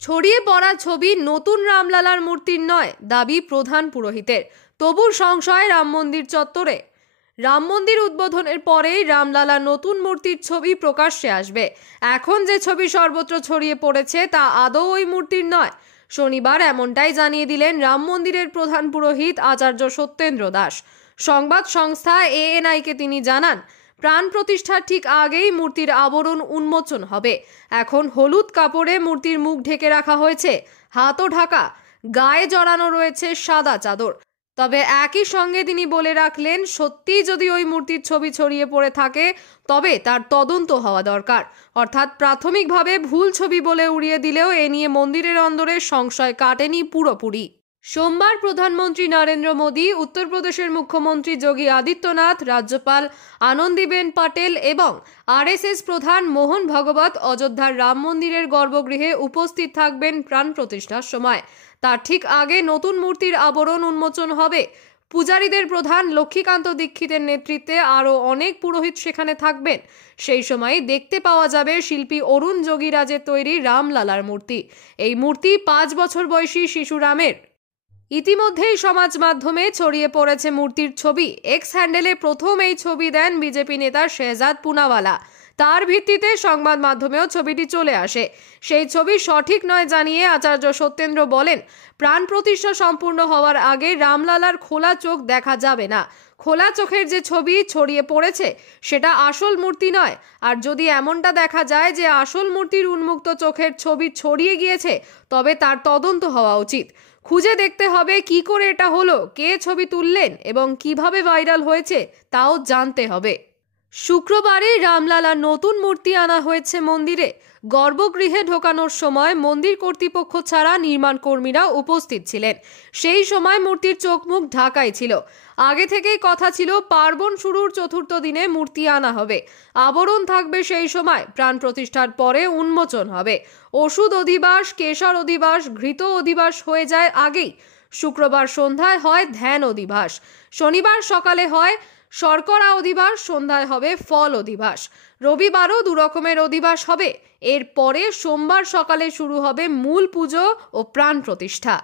ছড়িয়ে পড়া ছবি নতুন রামলালার মূর্তির নয়, দাবি প্রধান পুরোহিতের। তবু সংশয় রাম মন্দির চত্বরে। রাম মন্দির উদ্বোধনের পরেই রামলালার নতুন মূর্তির ছবি প্রকাশ্যে আসবে। এখন যে ছবি সর্বত্র ছড়িয়ে পড়েছে তা আদৌ ওই মূর্তির নয়। শনিবার এমনটাই জানিয়ে দিলেন রাম মন্দিরের প্রধান পুরোহিত আচার্য সত্যেন্দ্র দাস। সংবাদ সংস্থা এএনআইকে তিনি জানান, প্রাণ প্রতিষ্ঠার ঠিক আগেই মূর্তির আবরণ উন্মোচন হবে। এখন হলুদ কাপড়ে মূর্তির মুখ ঢেকে রাখা হয়েছে, হাতও ঢাকা, গায়ে জড়ানো রয়েছে সাদা চাদর। তবে একই সঙ্গে তিনি বলে রাখলেন, সত্যিই যদি ওই মূর্তির ছবি ছড়িয়ে পড়ে থাকে তবে তার তদন্ত হওয়া দরকার। অর্থাৎ প্রাথমিকভাবে ভুল ছবি বলে উড়িয়ে দিলেও এ নিয়ে মন্দিরের অন্দরে সংশয় কাটেনি পুরোপুরি। সোমবার প্রধানমন্ত্রী নরেন্দ্র মোদী, উত্তরপ্রদেশের মুখ্যমন্ত্রী যোগী আদিত্যনাথ, রাজ্যপাল আনন্দীবেন পটেল এবং আরএসএস প্রধান মোহন ভাগবত অযোধ্যার রাম মন্দিরের গর্ভগৃহে উপস্থিত থাকবেন প্রাণ প্রতিষ্ঠার সময়। তার ঠিক আগে নতুন মূর্তির আবরণ উন্মোচন হবে। পূজারীদের প্রধান লক্ষ্মীকান্ত দীক্ষিতের নেতৃত্বে আরও অনেক পুরোহিত সেখানে থাকবেন। সেই সময় দেখতে পাওয়া যাবে শিল্পী অরুণ যোগীরাজের তৈরি রামলালার মূর্তি। এই মূর্তি 5 বছর বয়সী শিশু রামের। ইতিমধ্যেই সমাজ মাধ্যমে ছড়িয়ে পড়েছে মূর্তির ছবি। এক্স হ্যান্ডেলে প্রথম এই ছবি দেন বিজেপি নেতা শেহজাদ পুনাওয়ালা। তার ভিত্তিতে সংবাদ মাধ্যমেও ছবিটি চলে আসে। সেই ছবি সঠিক নয় জানিয়ে আচার্য সত্যেন্দ্র বলেন, প্রাণ প্রতিষ্ঠা সম্পূর্ণ হওয়ার আগে রামলালার খোলা চোখ দেখা যাবে না। খোলা চোখের যে ছবি ছড়িয়ে পড়েছে সেটা আসল মূর্তি নয়। আর যদি এমনটা দেখা যায় যে আসল মূর্তির উন্মুক্ত চোখের ছবি ছড়িয়ে গিয়েছে তবে তার তদন্ত হওয়া উচিত। খুঁজে দেখতে হবে কি করে এটা হলো, কে ছবি তুললেন এবং কিভাবে ভাইরাল হয়েছে তাও জানতে হবে। শুক্রবারে রামলালার নতুন মূর্তি আনা হয়েছে মন্দিরে। গর্ভগৃহে ঢোকানোর সময় মন্দির কর্তৃপক্ষ ছাড়া নির্মাণ কর্মীরা উপস্থিত ছিলেন। সেই সময় মূর্তির চোখ মুখ ঢাকাই ছিল। আগে থেকেই কথা ছিল পার্বণ শুরুর চতুর্থ দিনে মূর্তি আনা হবে। আবরণ থাকবে সেই সময়। প্রাণ প্রতিষ্ঠার পরে উন্মোচন হবে। ওষুধ অধিবাস, কেশর অধিবাস, ঘৃত অধিবাস হয়ে যায় আগেই। শুক্রবার সন্ধ্যায় হয় ধ্যান অধিবাস। শনিবার সকালে হয় শর্করা অধিবাস, সন্ধ্যায় হবে ফল অধিবাস। রবিবারও 2 রকমের অধিবাস হবে। এরপরে সোমবার সকালে শুরু হবে মূল পুজো ও প্রাণ প্রতিষ্ঠা।